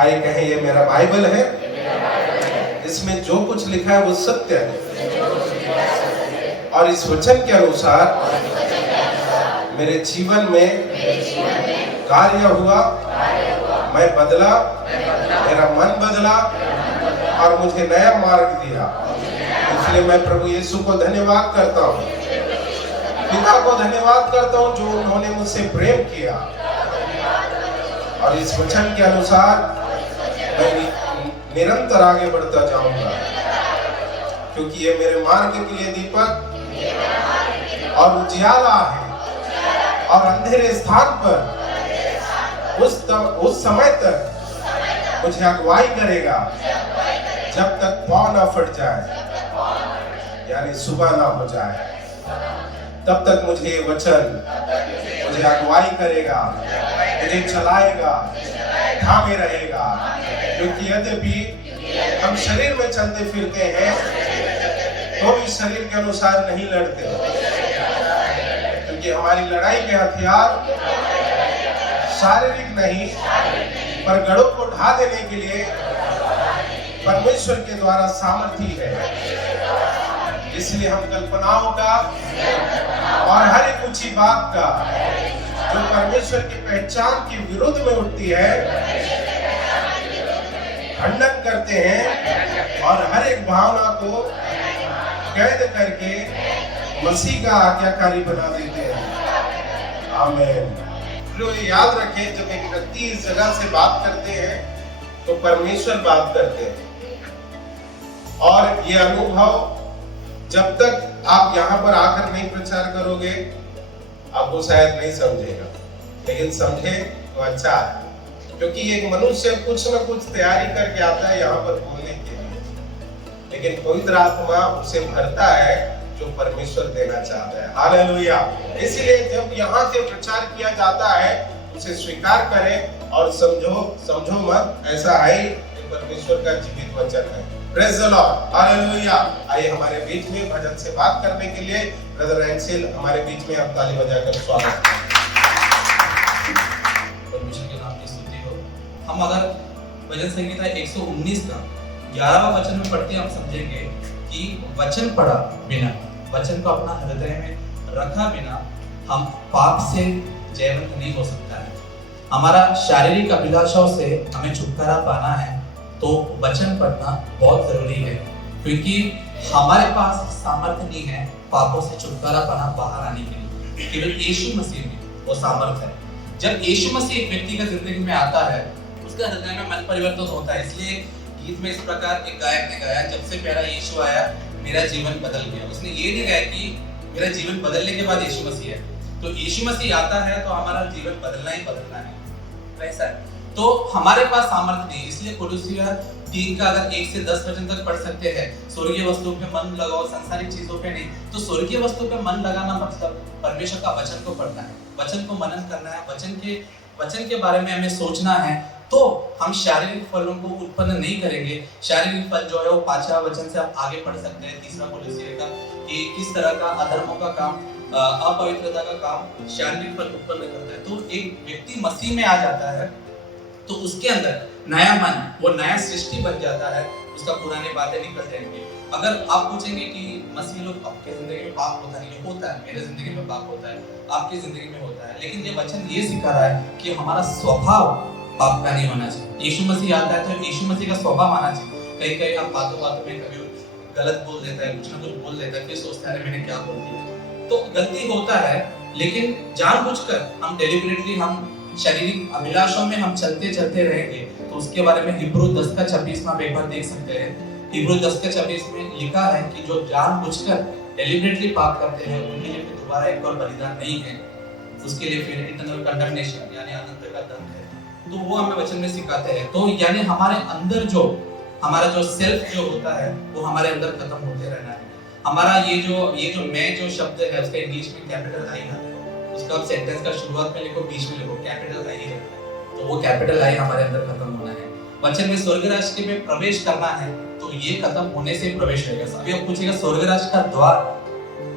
आइए कहें ये मेरा बाइबल है, इसमें जो कुछ लिखा है वो सत्य है, और इस वचन के अनुसार मेरे जीवन में कार्य हुआ, मैं बदला, मेरा मन बदला और मुझे नया मार्ग दिया। इसलिए मैं प्रभु यीशु को धन्यवाद करता हूँ, पिता को धन्यवाद करता हूँ जो उन्होंने मुझसे प्रेम किया, और इस वचन के अनुसार मैं निरंतर आगे बढ़ता जाऊंगा, क्योंकि ये मेरे मार्ग के लिए दीपक और उजियाला है, और अंधेरे स्थान पर उस समय तक मुझे अगुवाई करेगा जब तक पाँव ना फट जाए, यानी सुबह ना हो जाए, तब तक मुझे वचन मुझे अगुवाई करेगा, मुझे चलाएगा, थामे रहेगा। क्योंकि यद्यपि हम शरीर में चलते फिरते हैं तो भी शरीर के अनुसार नहीं लड़ते, क्योंकि हमारी लड़ाई के हथियार शारीरिक नहीं पर गढ़ों को ढा देने के लिए परमेश्वर के द्वारा सामर्थी है। इसलिए हम कल्पनाओं का और हर एक ऊंची बात का जो परमेश्वर की पहचान के विरुद्ध में उठती है खंडन करते हैं, और हर एक भावना को कैद करके मसीह का आज्ञाकारी बना देते हैं। आमीन। जो याद रखें, जब एक व्यक्ति इस जगह से बात करते हैं तो परमेश्वर बात करते हैं, और ये अनुभव जब तक आप यहाँ पर आकर नहीं प्रचार करोगे आपको शायद नहीं समझेगा, लेकिन समझे तो अच्छा है, क्योंकि एक मनुष्य कुछ न कुछ तैयारी करके आता है यहाँ पर बोलने के लिए, लेकिन पवित्र आत्मा उसे भरता है जो परमेश्वर देना चाहता है। हालेलुया। इसलिए जब यहाँ से प्रचार किया जाता है उसे स्वीकार करें और समझो मत, ऐसा है कि परमेश्वर का जीवित वचन है। Praise the Lord. हालेलुया। आइए हमारे बीच में भजन से बात करने के लिए ब्रदर एंसेल हमारे बीच में, आप ताली बजाकर स्वागत करें। परमेश्वर के नाम की स्तुति हो। हम अगर भजन संहिता 119 का 11वां वचन में पढ़ते हैं, हम समझेंगे कि वचन पढ़ा बिना, वचन को अपना हृदय में रखा बिना हम पाप से जयवंत नहीं हो सकता है। हमारा शारीरिक अभिलाषाओं से हमें छुटकारा पाना है तो वचन पढ़ना बहुत जरूरी है, क्योंकि हमारे पास सामर्थ्य नहीं है पापों से छुटकारा पाना, बाहर आने के लिए। केवल यीशु मसीह में वो सामर्थ्य है। जब यीशु मसीह एक व्यक्ति का जिंदगी में आता है, उसका हृदय में मन परिवर्तन होता है। इसलिए गीत में इस प्रकार एक गायक ने गाया, जब से प्यारा यीशु आया मेरा जीवन बदल गया। उसने ये नहीं गाया कि मेरा जीवन बदलने के बाद यीशु मसीह है। तो यीशु मसीह आता है तो हमारा जीवन बदलना ही बदलना है, वैसा है। तो हमारे पास सामर्थ्य नहीं, इसलिए कोलोसिया 3 का अगर 1 से 10 वचन तक पढ़ सकते हैं, स्वर्गीय वस्तुओं पे मन लगाओ, सांसारिक चीजों पे नहीं। तो स्वर्गीय वस्तुओं पे मन लगाना मतलब परमेश्वर का वचन को पढ़ना है, वचन को मनन करना है, वचन के बारे में हमें सोचना है। तो हम शारीरिक फलों को उत्पन्न नहीं करेंगे। शारीरिक फल जो है वो 5वां वचन से आप आगे पढ़ सकते हैं, 3 कोलोसिया का, कि किस तरह का अधर्मों का काम, अपवित्रता का काम शारीरिक फल उत्पन्न करता है। तो एक व्यक्ति मसीह में आ जाता है तो उसके अंदर नया मन, वो नया सृष्टि बन जाता है, उसका पुराने बातें निकल जाएंगे। अगर आप पूछेंगे कि मसीह लोग आपके जिंदगी में पाप होता है, ये होता है, मेरे जिंदगी में पाप होता है, आपकी जिंदगी में होता है, लेकिन ये वचन ये सिखा रहा है कि हमारा स्वभाव पाप का नहीं होना चाहिए। यीशु मसीह आता है तो यीशु मसीह का स्वभाव आना चाहिए। कहीं हम बातों में कभी गलत बोल देता है, कुछ ना कुछ बोल देता है, फिर सोचता है मैंने क्या बोल दिया। तो गलती होता है, लेकिन जानबूझकर हम डेलिबरेटली हम शारीरिक अभिलाषाओं में हम चलते रहेंगे तो उसके बारे में हिब्रू 10 का 26 में आप एक बार देख सकते हैं। हिब्रू 10 का 26 में लिखा है कि जो जानबूझकर डेलिबरेटली पाप करते हैं उनके लिए फिर दोबारा एक और बलिदान नहीं है, उसके लिए फिर इटर्नल कंडेमनेशन यानी अनंत का दंड है। तो वो हमें वचन में सिखाते हैं। तो यानी हमारे अंदर जो हमारा जो सेल्फ जो होता है वो हमारे अंदर खत्म होते रहना है। हमारा ये जो मैं जो शब्द है उसका इंग्लिश में कैपिटल आई आता है, उसका आप सेंटेंस का शुरुआत में लिखो, बीच में लिखो, कैपिटल आई है। तो वो कैपिटल आई हमारे अंदर खत्म होना है। वचन में स्वर्ग राज्य में प्रवेश करना है तो ये खत्म होने से प्रवेश होगा। अभी आप पूछेगा स्वर्ग राज्य का द्वार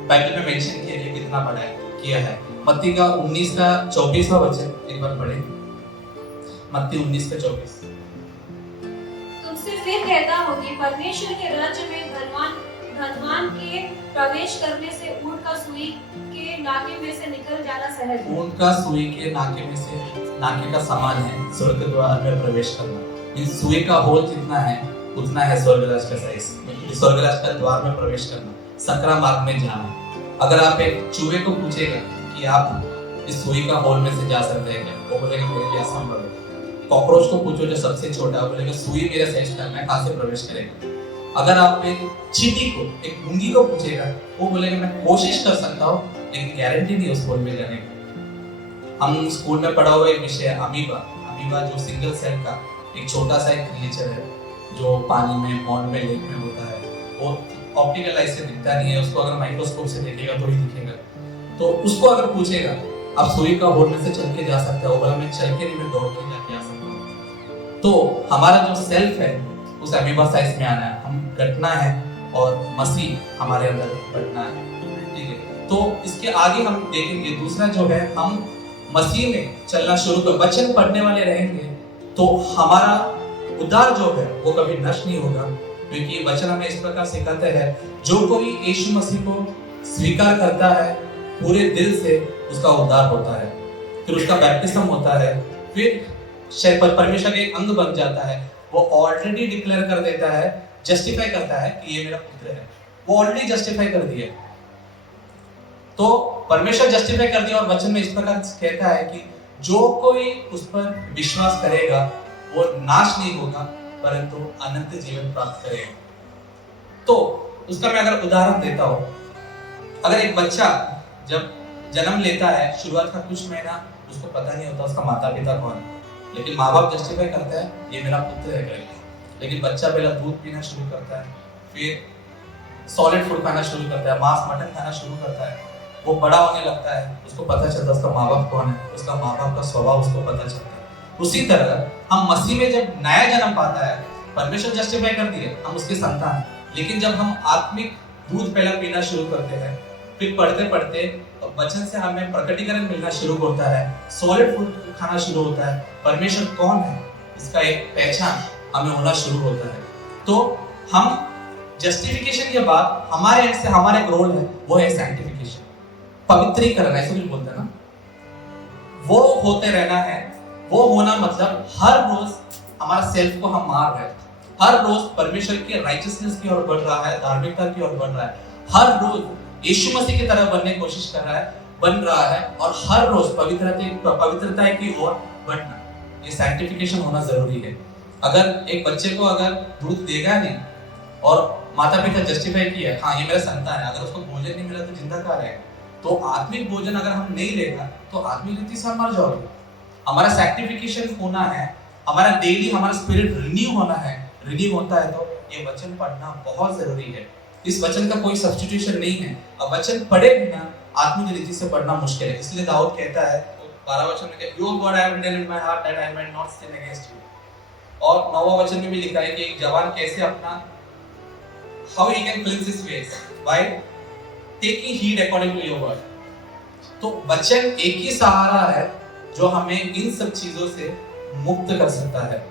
बाइबल में मेंशन किया है, कितना बड़ा है, किया है। मत्ती का 19 का 24वां वचन एक बार पढ़े। मत्ती 19 का 24। फिर कहता हूँ कि परमेश्वर के राज्य में धनवान के प्रवेश करने से ऊंट का सुई के नाके में से निकल जाना सहज है। ऊंट का सुई के नाके में से नाके का समान है स्वर्ग द्वार में प्रवेश करना। इस सुई का होल जितना है उतना है स्वर्ग राज्य का साइज। स्वर्ग राज्य का द्वार में प्रवेश करना, सकरा मार्ग में जाना। अगर आप एक चूहे को पूछेगा कि आप इस सुई का होल में से जा सकते हैं क्या, वो बोलेगा मेरे लिए असंभव है। कॉकरोच को पूछो जो सबसे छोटा, वो बोलेगा सुई मेरे साइज का, मैं कहां से प्रवेश करेगा। अगर आप एक चींटी को, एक मुंगी को पूछेगा, वो बोलेगा मैं कोशिश कर सकता हूँ लेकिन गारंटी नहीं उस होल में जाने की। हम स्कूल में पढ़ा हुआ एक विषय है अमीबा जो सिंगल सेल का एक छोटा सा एक क्रिएचर है जो पानी में, पॉन्ड में, लेक में होता है। वो ऑप्टिकल आई से दिखता नहीं है, उसको अगर माइक्रोस्कोप से देखेगा तो ही दिखेगा। तो उसको अगर पूछेगा आप सुई का होल में से चल के जा सकते हो, बोला मैं चल के नहीं, मैं दौड़ के जाके आ सकता हूँ। तो हमारा जो सेल्फ है उस अमीबा साइज में आना है, हम घटना है और मसीह हमारे अंदर बढ़ना है, ठीक है। तो इसके आगे हम देखेंगे दूसरा जो है, हम मसीह में चलना शुरू कर, वचन पढ़ने वाले रहेंगे तो हमारा उद्धार जो है वो कभी नष्ट नहीं होगा, क्योंकि वचन हमें इस प्रकार सिखाते हैं जो कोई यीशु मसीह को स्वीकार करता है पूरे दिल से उसका उद्धार होता है, फिर उसका बैप्टिज्म होता है, फिर परमेश्वर का एक अंग बन जाता है। वो ऑलरेडी डिक्लेयर कर देता है, जस्टिफाई करता है कि ये मेरा पुत्र है, वो ऑलरेडी जस्टिफाई कर दिया। तो परमेश्वर जस्टिफाई कर दिया और वचन में इस प्रकार कहता है कि जो कोई उस पर विश्वास करेगा वो नाश नहीं होगा परंतु अनंत जीवन प्राप्त करेगा। तो उसका मैं अगर उदाहरण देता हूं, अगर एक बच्चा जब जन्म लेता है, शुरुआत का कुछ महीना उसको पता नहीं होता उसका माता पिता कौन है, लेकिन माँ बाप जस्टिफाई करते हैं ये मेरा पुत्र है करके। लेकिन बच्चा पहला दूध पीना शुरू करता है, फिर सॉलिड फूड खाना शुरू करता है, मांस मटन खाना शुरू करता है, वो बड़ा होने लगता है, उसको पता चलता है उसका माँ बाप कौन है, उसका माँ बाप का स्वभाव उसको पता चलता है। उसी तरह हम मसीह में जब नया जन्म पाता है, परमेश्वर जस्टिफाई कर दिए हम उसके संतान हैं, लेकिन जब हम आत्मिक दूध पहला पीना शुरू करते हैं, फिर पढ़ते पढ़ते वचन से हमें प्रकटीकरण मिलना शुरू होता है, सॉलिड फूड खाना शुरू होता है, परमेश्वर कौन है इसका एक पहचान हमें होना शुरू होता है। तो हम जस्टिफिकेशन के बाद हमारे एंड से हमारा एक रोल है, वो है सैंक्टिफिकेशन, पवित्रीकरण, ऐसे भी बोलते हैं ना, वो होते रहना है। वो होना मतलब हर रोज हमारा सेल्फ को हम मार रहे हैं, हर रोज परमेश्वर के राइचियसनेस की ओर बढ़ रहा है, धार्मिकता की ओर बढ़ रहा है, हर रोज यीशु मसीह की तरह बनने की कोशिश कर रहा है, बन रहा है, और हर रोज पवित्रता की ओर बढ़ना, ये सैंक्टिफिकेशन होना जरूरी है। अगर एक बच्चे को अगर दूध देगा नहीं और माता पिता जस्टिफाई किया हाँ ये मेरा संतान है, अगर उसको भोजन नहीं मिला तो जिंदा कहाँ रहेगा। तो आत्मिक भोजन अगर हम नहीं लेगा तो आत्मिक रीति से हम मर जाओगे। हमारा सैंक्टिफिकेशन होना है, हमारा डेली हमारा स्पिरिट रिन्यू होना है। रिन्यू होता है तो ये वचन पढ़ना बहुत जरूरी है, इस वचन का कोई सब्स्टिट्यूशन नहीं है। अब वचन पढ़े बिना आत्मिक रीति से पढ़ना मुश्किल है, इसलिए दाऊद कहता है 12 वचन में कि your God I have written in my heart that I might not sin against you. और 9वां वचन में भी लिखा है कि एक जवान कैसे अपना how he can cleanse his face by taking heed according to your word। तो वचन एक ही सहारा है जो हमें इन सब चीजों से मुक्त कर सकता है,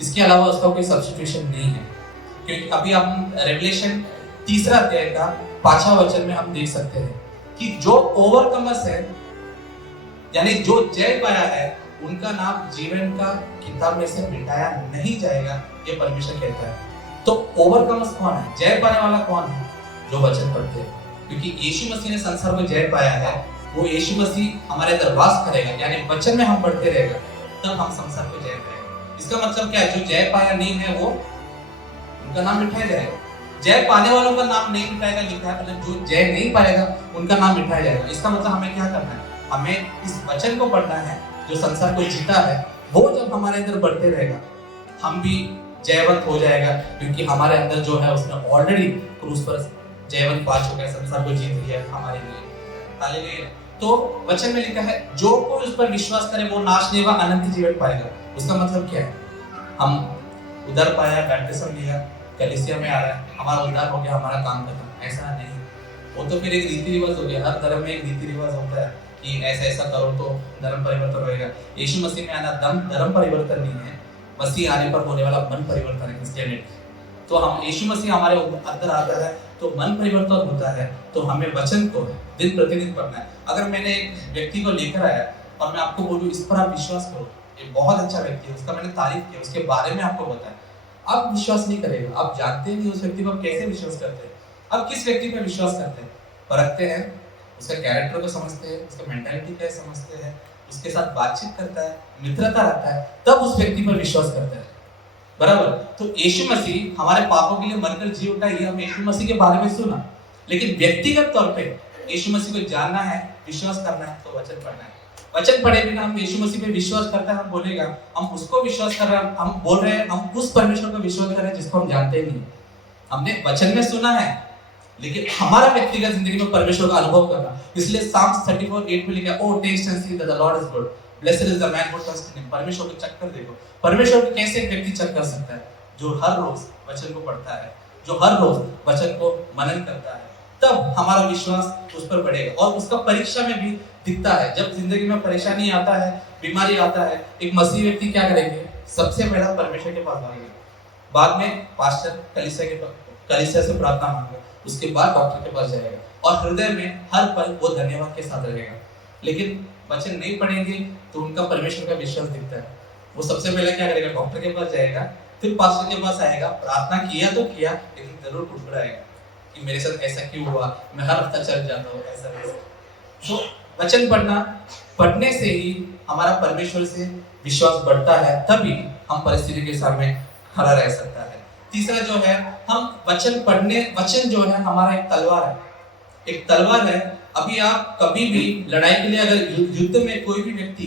इसके अलावा उसका कोई सब्स्टिट्यूशन नहीं है। क्योंकि अभी हम रेवलेशन 3 अध्याय का 5वां वचन में हम देख सकते हैं कि जो ओवरकमर्स है यानी जो जय पाया है उनका नाम जीवन का किताब में से मिटाया नहीं जाएगा, ये परमेश्वर कहता है। तो ओवरकमर्स कौन है, जय पाने वाला कौन है? जो वचन पढ़ते हैं, क्योंकि यीशु मसीह ने संसार में जय पाया है, वो यीशु मसीह हमारे अंदर वास करेगा, यानी वचन में हम पढ़ते रहेगा तब हम संसार को जय पाएंगे। इसका मतलब क्या है? जो जय पाया नहीं है वो उनका नाम मिटाया जाएगा, जय पाने वालों का नाम नहीं मिटाएगा लिखा है, मतलब जो जय नहीं पाएगा उनका नाम मिटाया जाएगा। इसका मतलब हमें क्या करना है? हमें इस वचन को पढ़ना है जो संसार को जीता है, वो जब हमारे अंदर बढ़ते रहेगा हम भी जयवंत हो जाएगा, क्योंकि हमारे अंदर जो है उसने ऑलरेडी क्रूस पर जयवंत पा चुका है, संसार को जीत लिया हमारे लिए। हालेलुया। तो वचन में लिखा है जो कोई उस पर विश्वास करे वो नाश नहीं होगा, अनंत जीवन पाएगा। उसका मतलब क्या है? हम उधर पाया, बैप्टिज्म लिया, कलीसिया में आ रहा है, हमारा उद्धार हो गया, हमारा काम खत्म, ऐसा नहीं। वो तो फिर एक रीति रिवाज हो गया, हर धर्म में एक रीति रिवाज होता है कि ऐसा ऐसा करो तो धर्म परिवर्तन होएगा। यीशु मसीह में आना धर्म परिवर्तन नहीं है, मसीह आने पर होने वाला मन परिवर्तन है, क्रिश्चियनिटी। तो हम यीशु मसीह हमारे अंदर आता है तो मन परिवर्तन होता है, तो हमें वचन को दिन प्रतिदिन पढ़ना है। अगर मैंने एक व्यक्ति को लेकर आया और मैं आपको बोलूं इस पर आप विश्वास करो, ये बहुत अच्छा व्यक्ति है, उसका मैंने तारीफ किया, उसके बारे में आपको बताया, आप विश्वास नहीं करेगा। आप जानते नहीं उस व्यक्ति पर कैसे विश्वास करते हैं, आप किस व्यक्ति पर विश्वास करते हैं, परखते हैं, उसका कैरेक्टर को समझते हैं, उसका मेंटालिटी क्या है समझते हैं, उसके साथ बातचीत करता है, मित्रता रखता है, तब उस व्यक्ति पर विश्वास करता है। बराबर। तो यीशु मसीह हमारे पापों के लिए मरकर जी उठा, ये हम यीशु मसीह के बारे में सुना, लेकिन व्यक्तिगत तौर पे यीशु मसीह को जानना है, विश्वास करना है, तो वचन पढ़ना है। वचन पढ़े बिना हम यीशु मसीह पे विश्वास करते हैं, हम बोलेगा हम उसको विश्वास कर रहे हैं, हम बोल रहे हैं हम उस परमेश्वर को विश्वास कर रहे हैं जिसको हम जानते ही नहीं। हमने वचन में सुना है, लेकिन हमारा व्यक्तिगत जिंदगी में परमेश्वर का अनुभव करना। इसलिए साम्स 34:8 में लिखा है, O taste and see that the Lord is good, blessed is the man who trusts in him. परमेश्वर को चेक कर देखो, परमेश्वर को कैसे एक व्यक्ति चेक कर सकता है, जो हर रोज वचन को पढ़ता है, जो हर रोज वचन को मनन करता है, तब हमारा विश्वास उस पर बढ़ेगा। और उसका परीक्षा में भी दिखता है। जब जिंदगी में परेशानी आता है, बीमारी आता है, एक मसीह व्यक्ति क्या करेंगे, सबसे पहला परमेश्वर के पास भागेंगे, बाद में पास्टर कलीसिया से प्रार्थना मांगेगा, उसके बाद डॉक्टर के पास जाएगा, और हृदय में हर पल वो धन्यवाद के साथ रहेगा। लेकिन वचन नहीं पढ़ेंगे तो उनका परमेश्वर का विश्वास दिखता है। वो सबसे पहले क्या करेगा, डॉक्टर के पास जाएगा, फिर पास्टर के पास आएगा, प्रार्थना किया तो किया, लेकिन जरूर कुड़कुड़ाएगा कि मेरे साथ ऐसा क्यों हुआ, मैं हर हफ्ता चल जाता हूँ, ऐसा वैसा। तो वचन पढ़ने से ही हमारा परमेश्वर से विश्वास बढ़ता है, तभी हम परिस्थिति के सामने खड़ा रह सकता है। तीसरा जो है, हम वचन जो है हमारा एक तलवार है। अभी आप कभी भी लड़ाई के लिए अगर युद्ध में कोई भी व्यक्ति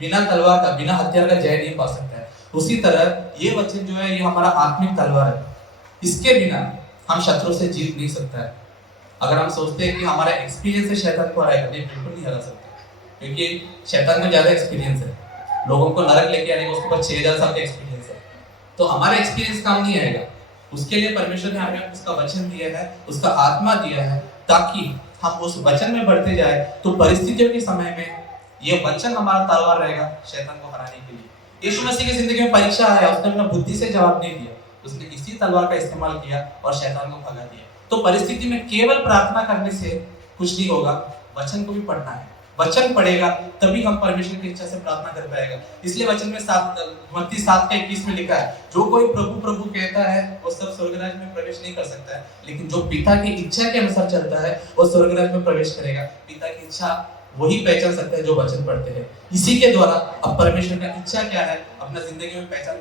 बिना तलवार का, बिना हथियार का जय नहीं पा सकता है, उसी तरह ये वचन जो है ये हमारा आत्मिक तलवार है। इसके बिना हम शत्रु से जीत नहीं सकता है। अगर हम सोचते हैं कि हमारा एक्सपीरियंस से शैतान को हराएगा, नहीं, बिल्कुल नहीं हरा सकते, क्योंकि शैतान को ज्यादा एक्सपीरियंस है, लोगों को नरक लेके आने का उसके पास 6000 साल का एक्सपीरियंस है। तो हमारा एक्सपीरियंस काम नहीं आएगा। उसके लिए परमेश्वर ने हमें उसका वचन दिया है, उसका आत्मा दिया है, ताकि हम उस वचन में बढ़ते जाए, तो परिस्थितियों के समय में ये वचन हमारा तलवार रहेगा शैतान को हराने के लिए। यीशु मसीह की जिंदगी में परीक्षा आया, उसने अपना बुद्धि से जवाब नहीं दिया, उसने इसी तलवार का इस्तेमाल किया और शैतान को भगा दिया। तो परिस्थिति में केवल प्रार्थना करने से कुछ नहीं होगा, वचन को भी पढ़ना है। वचन पढ़ेगा तभी हम परमेश्वर की इच्छा से प्रार्थना कर पाएगा। इसलिए वचन में मत्ती 7:21 में लिखा है, जो कोई प्रभु प्रभु कहता है वो सब स्वर्गराज में प्रवेश नहीं कर सकता है, लेकिन जो पिता की इच्छा के अनुसार चलता है वो स्वर्गराज में प्रवेश करेगा। पिता की इच्छा वही पहचान सकता है जो वचन पढ़ते हैं। इसी के द्वारा अब परमेश्वर का इच्छा क्या है अपना जिंदगी में पहचान,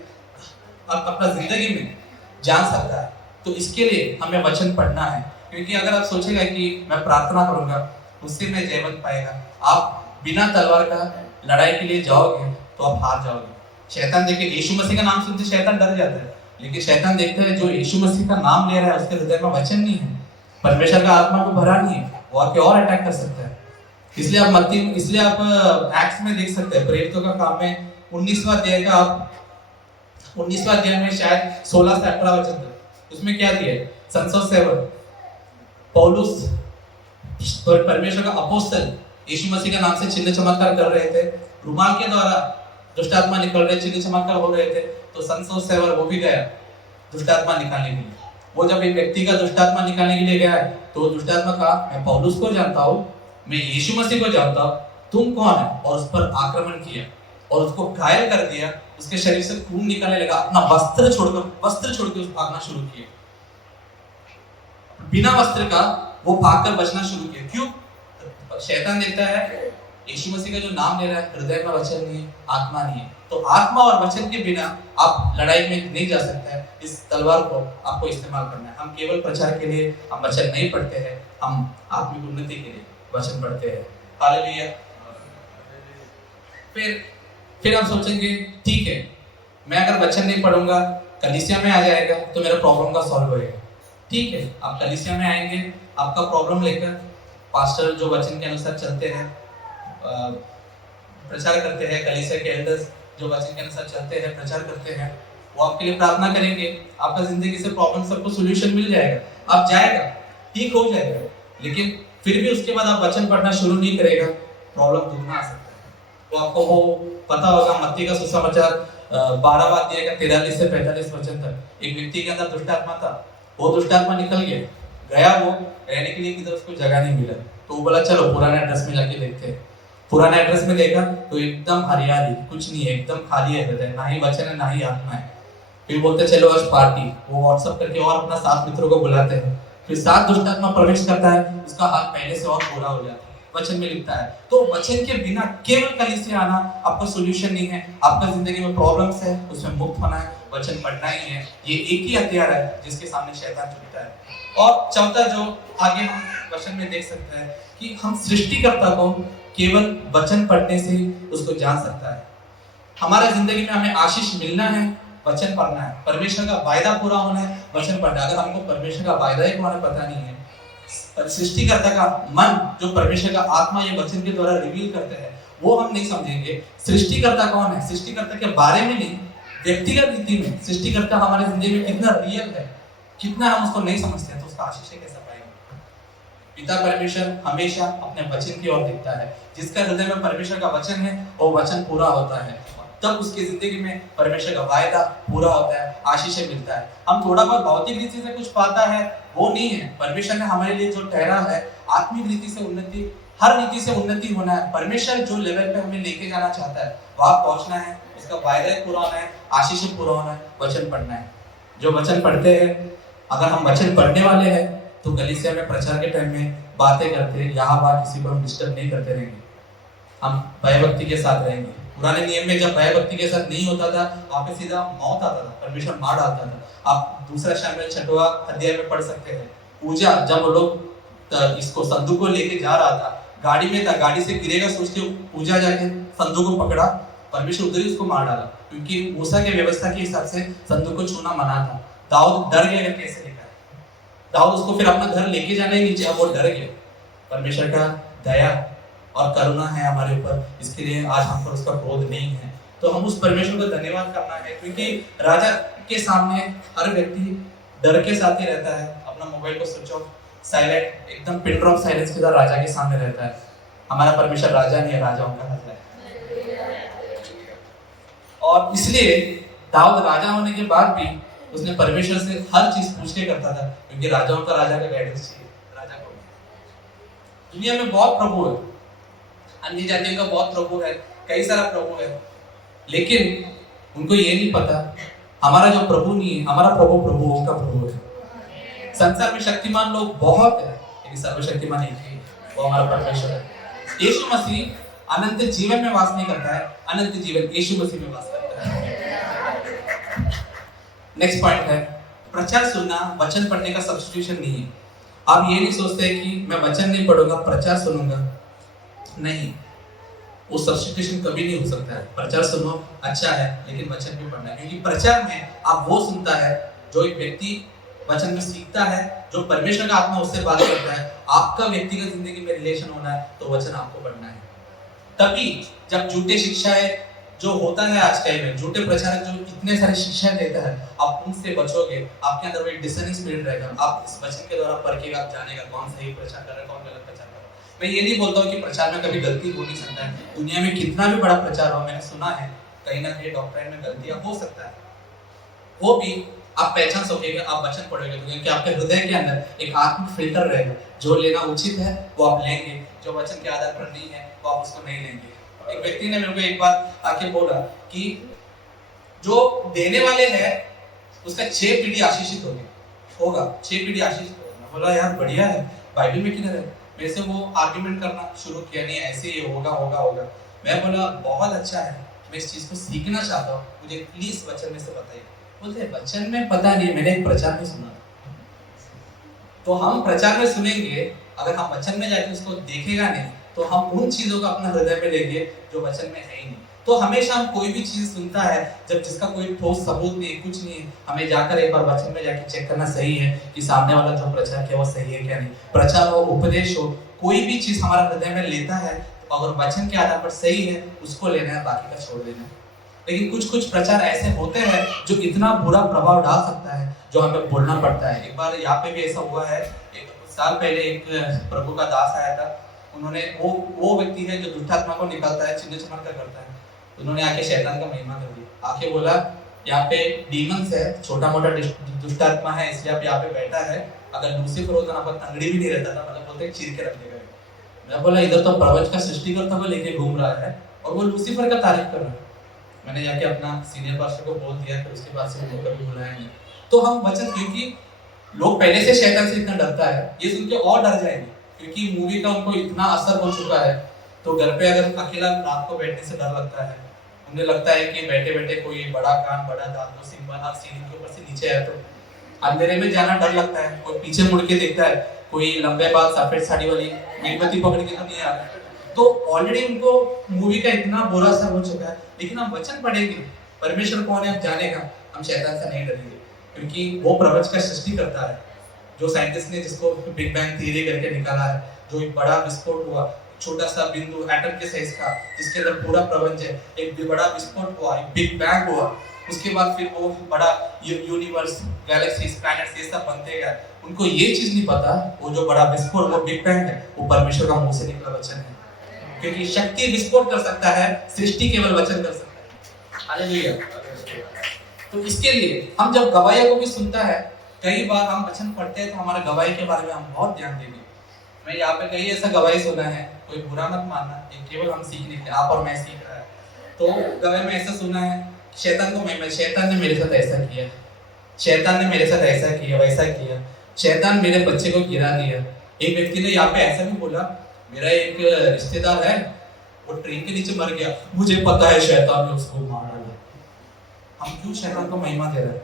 अपना जिंदगी में जान सकता है। तो इसके लिए हमें वचन पढ़ना है, क्योंकि अगर आप सोचेगा कि मैं प्रार्थना करूंगा उससे मैं जय बन पाएगा, आप बिना तलवार का लड़ाई के लिए जाओगे तो आप हार जाओगे। शैतान देखिए, यीशु मसीह का नाम सुनते शैतान डर जाता है, लेकिन शैतान देखता है जो यीशु मसीह का नाम ले रहा है उसके हृदय में वचन नहीं है, परमेश्वर का आत्मा को भरा नहीं है, वो आके और अटैक कर सकता है। इसलिए आप एक्ट्स में देख सकते हैं, प्रेरितों का काम में 19वां अध्याय में शायद 16 से 18 वचन तक, उसमें क्या दिया है, संसद सेवक पौलुस परमेश्वर का अपोस्तल यीशु मसीह के नाम से चिन्ह चमत्कार कर रहे थे, रुमाल के द्वारा दुष्ट आत्मा निकल रहे, चिन्ह चमत्कार हो रहे थे। तो संसद सेवक वो भी गया दुष्ट आत्मा निकालने के लिए। वो जब एक व्यक्ति का दुष्ट आत्मा निकालने के लिए गया तो दुष्ट आत्मा कहा, मैं पौलुस को जानता हूँ, मैं यीशु मसीह को जानता हूँ, तुम कौन है? और उस पर आक्रमण किया और उसको घायल कर दिया, उसके शरीर से खून निकलने लगा, अपना वस्त्र छोड़ के उस भागना शुरू किया, बिना वस्त्र का वो भागकर बचना शुरू किया। क्यों? शैतान देखता है यीशु मसीह का जो नाम ले रहा है हृदय में वचन नहीं है, आत्मा नहीं है, तो आत्मा और वचन के बिना आप लड़ाई में नहीं जा सकते हैं। इस तलवार को आपको इस्तेमाल करना है। हम केवल प्रचार के लिए हम वचन नहीं पढ़ते हैं, हम आत्मिक उन्नति के लिए वचन पढ़ते हैं। हालेलुया। फिर हम सोचेंगे ठीक है, मैं अगर वचन नहीं पढ़ूंगा, कलीसिया में आ जाएगा तो मेरा प्रॉब्लम का सॉल्व होएगा। ठीक है, आप कलीसिया में आएंगे, आपका प्रॉब्लम लेकर पास्टर जो वचन के अनुसार चलते हैं, प्रचार करते हैं, कलीसिया के एल्डर्स जो वचन के अनुसार चलते हैं, प्रचार करते हैं, वो आपके लिए प्रार्थना करेंगे, आपका जिंदगी से प्रॉब्लम सबको सॉल्यूशन मिल जाएगा, आप जाएगा, ठीक हो जाएगा। लेकिन फिर भी उसके बाद आप वचन पढ़ना शुरू नहीं करेगा, प्रॉब्लम दुगना आ सकता है। तो आपको वो पता होगा, मत्ती का सुसमाचार 12वां अध्याय का 43 से 45 वचन तक एक व्यक्ति के अंदर दुष्ट आत्मा था। वो दुष्ट आत्मा निकल गया वो रहने के लिए किधर उसको जगह नहीं मिला, तो वो बोला चलो पुराने एड्रेस में जाके देखते हैं। पुराने एड्रेस में देखा तो एकदम हरियाली, कुछ नहीं है, एकदम खाली है हृदय, ना ही वचन है ना ही आत्मा है। फिर बोलते चलो आज पार्टी, वो व्हाट्सएप करके और अपना 7 मित्रों को बुलाते हैं। फिर 7 दुष्ट आत्मा प्रवेश करता है, उसका हाल पहले से और बुरा हो जाता है। वचन में लिखता है तो वचन के बिना केवल कलीसिया आना आपका सॉल्यूशन नहीं है। आपका जिंदगी में प्रॉब्लम्स है, उसमें मुक्त होना है, वचन पढ़ना ही है। ये एक ही हथियार है जिसके सामने शैतान झुकता है। और चौथा जो आगे हम वचन में देख सकते हैं कि हम सृष्टिकर्ता को केवल वचन पढ़ने से उसको जान सकता है। हमारा जिंदगी में हमें आशीष मिलना है, वचन पढ़ना है, परमेश्वर का वायदा पूरा होना है, वचन पढ़ना है। अगर हमको परमेश्वर का वायदा ही हमें पता नहीं है, सृष्टिकर्ता का मन जो परमेश्वर का आत्मा ये वचन के द्वारा रिवील करते हैं वो हम नहीं समझेंगे। सृष्टिकर्ता कौन है, सृष्टिकर्ता के बारे में नहीं, व्यक्तिगत रीति में सृष्टिकर्ता हमारे जिंदगी में कितना रियल है, कितना हम उसको नहीं समझते हैं, तो उसका आशीष कैसे पाएंगे। पिता परमेश्वर हमेशा अपने वचन की ओर देखता है। जिसका हृदय में परमेश्वर का वचन है वो वचन पूरा होता है, तब उसकी जिंदगी में परमेश्वर का वायदा पूरा होता है, आशीष मिलता है। हम थोड़ा बहुत भौतिक रीति से कुछ पाता है वो नहीं है। परमेश्वर ने हमारे लिए जो ठहरा है आत्मिक रीति से उन्नति, हर रीति से उन्नति होना है। परमेश्वर जो लेवल पे हमें लेके जाना चाहता है वहां पहुंचना है, उसका वायदा पूरा होना है, आशीष पूरा होना है, वचन पढ़ना है। जो वचन पढ़ते हैं, अगर हम वचन पढ़ने वाले हैं तो कलीसिया में प्रचार के टाइम में बातें करते हैं, यहाँ वहां किसी को हम डिस्टर्ब नहीं करते रहेंगे, हम भयभक्ति के साथ रहेंगे। पुराने नियम में जब भयभक्ति के साथ नहीं होता था वहां पे सीधा मौत आता था, परमेश्वर मार डालता था। आप दूसरा शामिल 6वां अध्याय में पढ़ सकते हैं। पूजा जब वो लोग इसको संदूक को लेके जा रहा था, गाड़ी में था, गाड़ी से गिरेगा सोच के पूजा जाके संदूक को पकड़ा, परमेश्वर उधर ही उसको मार डाला, क्योंकि मूसा के व्यवस्था के हिसाब से संदूक को छूना मना था। दाऊद डर गया, कैसे लिखा है, दाऊद उसको फिर अपना घर लेके जाना ही नीचे, अब वो डर गया। परमेश्वर का दया और करुणा है हमारे ऊपर, इसके लिए आज हम पर उसका क्रोध नहीं है। तो हम उस परमेश्वर को धन्यवाद करना है, क्योंकि राजा के सामने हर व्यक्ति डर के साथ ही रहता है। अपना मोबाइल को स्विच ऑफ, साइलेंट, एकदम पिन ड्रॉप साइलेंस के साथ राजा के सामने रहता है। हमारा परमेश्वर राजा नहीं है, राजाओं का राजा है। और इसलिए दाऊद राजा होने के बाद भी उसने परमेश्वर से हर चीज पूछ के करता था, क्योंकि राजाओं का राजा का गाइडेंस चाहिए। राजा को दुनिया में बहुत प्रभु है, अन्य जातियों का बहुत प्रभु है, कई सारा प्रभु है, लेकिन उनको ये नहीं पता हमारा जो प्रभु नहीं है, हमारा प्रभु प्रभुओं का प्रभु है। संसार में शक्तिमान लोग बहुत है, लेकिन सर्वशक्तिमान एक ही, वो हमारा परमेश्वर है। यीशु मसीह अनंत जीवन में वास नहीं करता है, अनंत जीवन यीशु मसीह में वास करता है। नेक्स्ट पॉइंट है प्रचार सुनना वचन पढ़ने का सब्स्टिट्यूशन नहीं है। आप ये नहीं सोचते कि मैं वचन नहीं पढ़ूंगा प्रचार सुनूंगा, नहीं, वो सब्स्टिट्यूशन कभी नहीं हो सकता है। प्रचार सुनो अच्छा है, लेकिन वचन भी पढ़ना है, क्योंकि प्रचार में आप वो सुनता है जो एक व्यक्ति वचन में सीखता है, जो परमेश्वर का आत्मा उससे बात करता है। आपका व्यक्तिगत जिंदगी में रिलेशन होना है तो वचन आपको पढ़ना है। तभी जब झूठे शिक्षाएं जो होता है आज के में, झूठे प्रचारक जो इतने सारे शिक्षा देता है, आप उनसे बचोगे, आपके अंदर वो डिसर्निंग स्पिरिट रहेगा। आप इस वचन के द्वारा परखेगा, आप जानेगा कौन सही प्रचार कर रहा है, कौन गलत प्रचार कर रहा है। मैं ये नहीं बोलता हूँ कि प्रचार में कभी गलती हो नहीं सकता है, दुनिया में कितना भी बड़ा प्रचार हो, मैंने सुना है कहीं ना कहीं डॉक्ट्राइन में गलतियां हो सकता है, वो भी आप पहचान सकोगे, आप वचन पढ़ोगे तो, क्योंकि आपके हृदय के अंदर एक आत्मिक फिल्टर रहेगा। जो लेना उचित है वो आप लेंगे, जो वचन के आधार पर नहीं है वो आप उसको नहीं लेंगे। एक व्यक्ति ने मेरे को एक बार आके बोला कि जो देने वाले हैं उसका 6 पीढ़ी आशीषित होगा, 6 पीढ़ी आशीषित होगा। मैं बोला यार बढ़िया है, बाइबल में किधर है? मेरे से वो आर्गुमेंट करना शुरू किया, नहीं ऐसे ही होगा। मैं बोला बहुत अच्छा है, मैं इस चीज को सीखना चाहता हूँ, मुझे प्लीज वचन में से बताइए। बोलते वचन में पता नहीं, मैंने एक प्रचार में सुना। तो हम प्रचार में सुनेंगे, अगर हम वचन में जाके उसको देखेगा नहीं तो हम उन चीजों को अपना हृदय में लेंगे जो वचन में है ही नहीं। तो हमेशा हम कोई भी चीज सुनता है जब जिसका कोई ठोस सबूत नहीं, कुछ नहीं है, हमें जाकर एक बार वचन में जाके चेक करना सही है कि सामने वाला जो प्रचार किया वो सही है क्या नहीं। प्रचार हो, उपदेश हो, कोई भी चीज हमारा हृदय में लेता है तो अगर वचन के आधार पर सही है उसको लेना है, बाकी का छोड़ देना है। लेकिन कुछ प्रचार ऐसे होते हैं जो इतना बुरा प्रभाव डाल सकता है जो हमें बोलना पड़ता है। एक बार यहाँ पे भी ऐसा हुआ है, एक साल पहले एक प्रभु का दास आया था, उन्होंने वो व्यक्ति है जो दुष्टात्मा को निकालता है, चिन्ह चमत्कार करता है। उन्होंने आके शैतान का महिमा कर दिया, आके बोला यहाँ पे डीमंस है, छोटा मोटा दुष्ट आत्मा है, इसलिए आप यहाँ पे बैठा है, अगर लूसीफर होता ना पर तंगड़ी भी नहीं रहता था, मतलब बोलते चीर के रख देगा। मैं बोला इधर तो प्रपंच का सृष्टिकर्ता को लेके घूम रहा है और वो लूसीफर का तारीफ कर रहा है। मैंने जाके अपना सीनियर पास्टर को बोल दिया, फिर उसके बाद से वो कभी बुलाया नहीं। तो हम वचन, क्योंकि लोग पहले से शैतान से इतना डरता है, ये सुन के और डर जाएंगे, क्योंकि मूवी का उनको इतना असर हो चुका है। तो घर पे अगर अकेला रात को बैठने से डर लगता है, उन्हें लगता है कि बैठे बैठे कोई बड़ा कान बड़ा दांत तो सिंह बना सीढ़ी के ऊपर से नीचे आया, तो अंधेरे में जाना डर लगता है। कोई पीछे मुड़ के देखता है, कोई लंबे बाल सफेद साड़ी वाली मेणबत्ती पकड़ के तो नहीं आ रहा। तो ऑलरेडी उनको मूवी का इतना बुरा असर हो चुका है। लेकिन हम वचन पढ़ेंगे, परमेश्वर कौन है हम जानेगा, हम शैतान से नहीं डरेंगे, क्योंकि वो प्रपंच का सृष्टि करता है। जो साइंटिस्ट ने जिसको बिग बैंग थ्योरी करके निकाला है, जो एक बड़ा विस्फोट हुआ, छोटा सा बिंदु एटम के साइज का, जिसके अंदर पूरा प्रपंच है, एक बड़ा विस्फोट हुआ, एक बिग बैंग हुआ, उसके बाद फिर वो बड़ा यूनिवर्स, गैलेक्सीज, प्लैनेट्स ये सब बनते गए। उनको ये चीज नहीं पता, वो जो बड़ा विस्फोट, वो बिग बैंग है, वो परमेश्वर का मुंह से निकला वचन है। क्योंकि शक्ति विस्फोट कर सकता है, सृष्टि केवल वचन कर सकता है। हालेलुया। तो इसके लिए हम जब गवाहियों को भी सुनता है, कई बार हम वचन पढ़ते हैं तो हमारे गवाही के बारे में हम बहुत ध्यान देंगे। मैं यहाँ पे कई ऐसा गवाही सुना है, कोई बुरा मत मानना, ये केवल हम सीखने के, आप और मैं सीख रहा है। तो गवाही में ऐसा सुना है, शैतान को मैं शैतान ने मेरे साथ ऐसा किया, शैतान ने मेरे साथ ऐसा किया, वैसा किया, शैतान मेरे बच्चे को गिरा दिया। एक व्यक्ति ने यहाँ पे ऐसा भी बोला, मेरा एक रिश्तेदार है, वो ट्रेन के नीचे मर गया, मुझे पता है शैतान ने उसको मार डाला। हम क्यों शैतान को महिमा दे रहे हैं?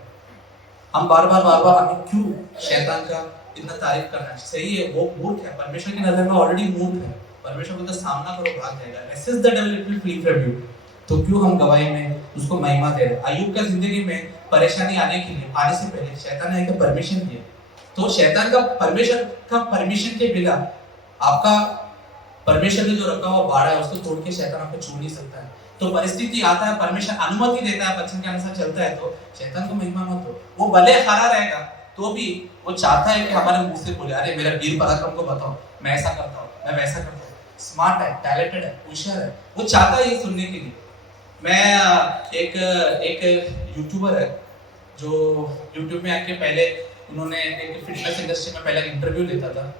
हम बार बार हमें क्यों शैतान का इतना तारीफ करना है? सही है, वो मूर्ख है, परमेश्वर की नजर में ऑलरेडी मूर्ख है। परमेश्वर बोलता सामना करो, भाग जाएगा, resist the devil, it will flee from you. तो क्यों हम गवाही में उसको महिमा दे रहे हैं? अय्यूब का जिंदगी में परेशानी आने से पहले शैतान ने एक परमिशन दिया। तो शैतान का परमेश्वर का परमिशन के बिना, आपका परमेश्वर ने जो रखा हुआ बाड़ा है उसको तोड़ के शैतान आपको छू नहीं सकता है। तो परिस्थिति आता है, परमेश्वर अनुमति देता है, वचन के अनुसार चलता है, तो शैतान को महिमा मत दो। वो भले हारा रहेगा तो भी वो चाहता है कि हमारे मुंह से बोले, अरे मेरा वीर पराक्रम को बताओ, मैं ऐसा करता हूँ, मैं वैसा करता हूँ। स्मार्ट है, टैलेंटेड है, होशियार है, वो चाहता है ये सुनने के लिए। मैं एक यूट्यूबर है जो यूट्यूब में आके पहले उन्होंने एक फिटनेस इंडस्ट्री में पहले इंटरव्यू लेता था।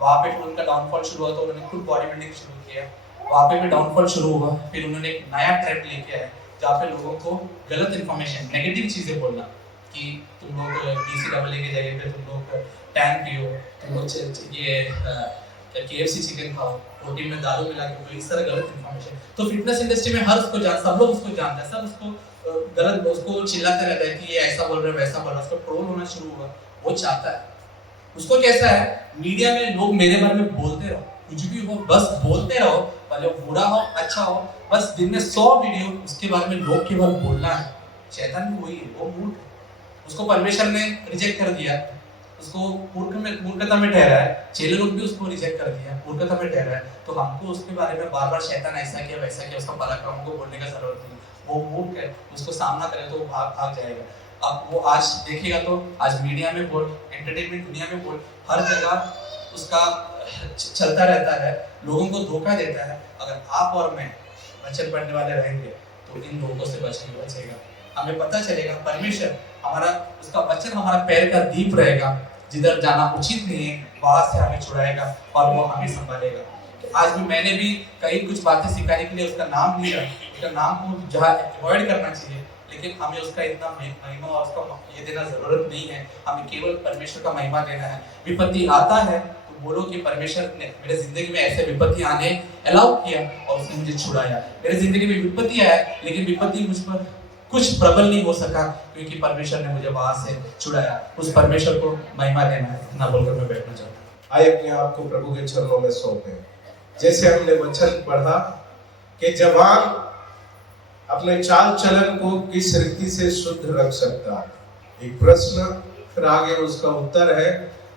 वहाँ पे उनका डाउनफॉल शुरू हुआ, तो उन्होंने खुद बॉडी बिल्डिंग शुरू किया। वहाँ पे भी डाउनफॉल शुरू हुआ, फिर उन्होंने एक नया ट्रेंड लेके आया जहाँ पे लोगों को गलत इन्फॉर्मेशन, नेगेटिव चीजें बोलना कि तुम लोग BCAA की जगह पे तुम लोग टैन पियो, तुम लोग ये KFC चिकन खाओ, प्रोटीन में दारू मिला के, इस तरह गलत इन्फॉर्मेशन। तो फिटनेस इंडस्ट्री में हर उसको सब लोग उसको जानते हैं, सब उसको गलत, उसको चिल्लाते रहते हैं कि ये ऐसा बोल रहे हैं, वैसा बोल रहा है, उसको ट्रोल होना शुरू हुआ। वो चाहता है, उसको कैसा है, मीडिया में लोग मेरे बारे में बोलते रहो, कुछ भी हो बस बोलते रहो, भले बुरा हो अच्छा हो, बस दिन में 100 वीडियो उसके बारे में लोग केवल बोलना है। शैतान भी वही है, वो मूर्ख है, उसको परमेश्वर ने रिजेक्ट कर दिया, उसको मूर्खता में ठहरा है। चेले लोग भी उसको रिजेक्ट कर दिया, मूर्खता में ठहरा है। तो हमको उसके बारे में बार बार शैतान ऐसा किया वैसा किया, उसका पराक्रम को बोलने का जरूरत नहीं। वो मूर्ख है, उसको सामना करे तो वो भाग जाएगा। अब वो आज देखेगा तो आज मीडिया में बोल, एंटरटेनमेंट दुनिया में बोल, हर जगह उसका चलता रहता है, लोगों को धोखा देता है। अगर आप और मैं वचन पढ़ने वाले रहेंगे तो इन लोगों से बचेगा। हमें पता चलेगा परमेश्वर हमारा, उसका वचन हमारा पैर का दीप रहेगा, जिधर जाना उचित नहीं है वहां से हमें छुड़ाएगा और वो हमें संभालेगा। तो आज भी मैंने भी कई कुछ बातें सिखाने के लिए उसका नाम लिया, उसका नाम को जहाँ अवॉइड करना चाहिए, लेकिन हमें उसका इतना महिमा और उसका ये देना जरूरत नहीं है। हमें केवल परमेश्वर का महिमा देना है। विपत्ति आता है तो बोलो कि परमेश्वर ने मेरे जिंदगी में ऐसे विपत्ति आने अलाउ किया और उसने मुझे छुड़ाया। मेरे जिंदगी में विपत्ति आया, लेकिन विपत्ति मुझ पर कुछ प्रबल नहीं हो सका, क्योंकि परमेश्वर ने मुझे वहां से छुड़ाया। उस परमेश्वर को महिमा देना है, इतना बोलकर मैं बैठना चाहता हूँ। आइए अपने आप को प्रभु के चरणों में सौंपें। जैसे हमने वचन पढ़ा कि जवान अपने चाल चलन को किस रीति से शुद्ध रख सकता है, एक प्रश्न, फिर आगे उसका उत्तर है,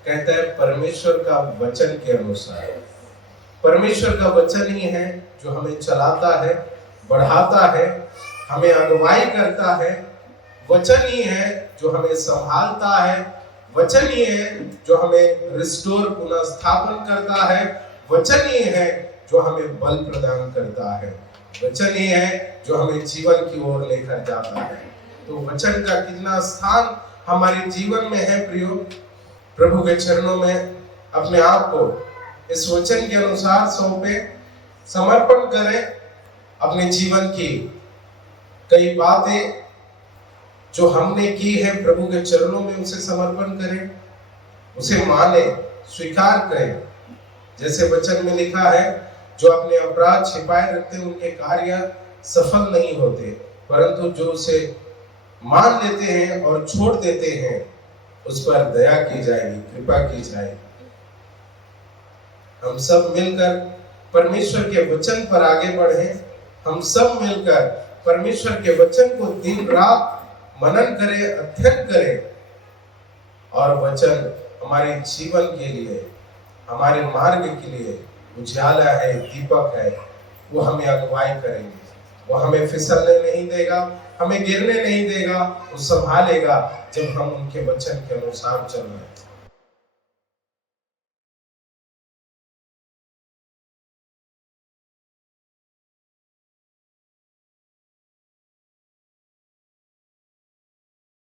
कहता है परमेश्वर का वचन के अनुसार। परमेश्वर का वचन ही है जो हमें चलाता है, बढ़ाता है, हमें अगुवाई करता है। वचन ही है जो हमें संभालता है, वचन ही है जो हमें रिस्टोर, पुनः स्थापन करता है, वचन ही है जो हमें बल प्रदान करता है। वचन ही है जो हमें जीवन की ओर लेकर जाता है। तो वचन का कितना स्थान हमारे जीवन में है प्रियो। प्रभु के चरणों में अपने आप को इस वचन के अनुसार सौंपे, समर्पण करें। अपने जीवन की कई बातें जो हमने की है प्रभु के चरणों में उसे समर्पण करें, उसे माने, स्वीकार करें। जैसे वचन में लिखा है, जो अपने अपराध छिपाए रखते हैं उनके कार्य सफल नहीं होते, परंतु जो उसे मान लेते हैं और छोड़ देते हैं उस पर दया की जाएगी, कृपा की जाएगी। हम सब मिलकर परमेश्वर के वचन पर आगे बढ़े। हम सब मिलकर परमेश्वर के वचन को दिन रात मनन करें, अध्ययन करें, और वचन हमारे जीवन के लिए, हमारे मार्ग के लिए उजाला है, दीपक है। वो हमें अगुवाई करेंगे, वो हमें फिसलने नहीं देगा, हमें गिरने नहीं देगा, वो संभालेगा जब हम उनके वचन के अनुसार चल रहे हैं।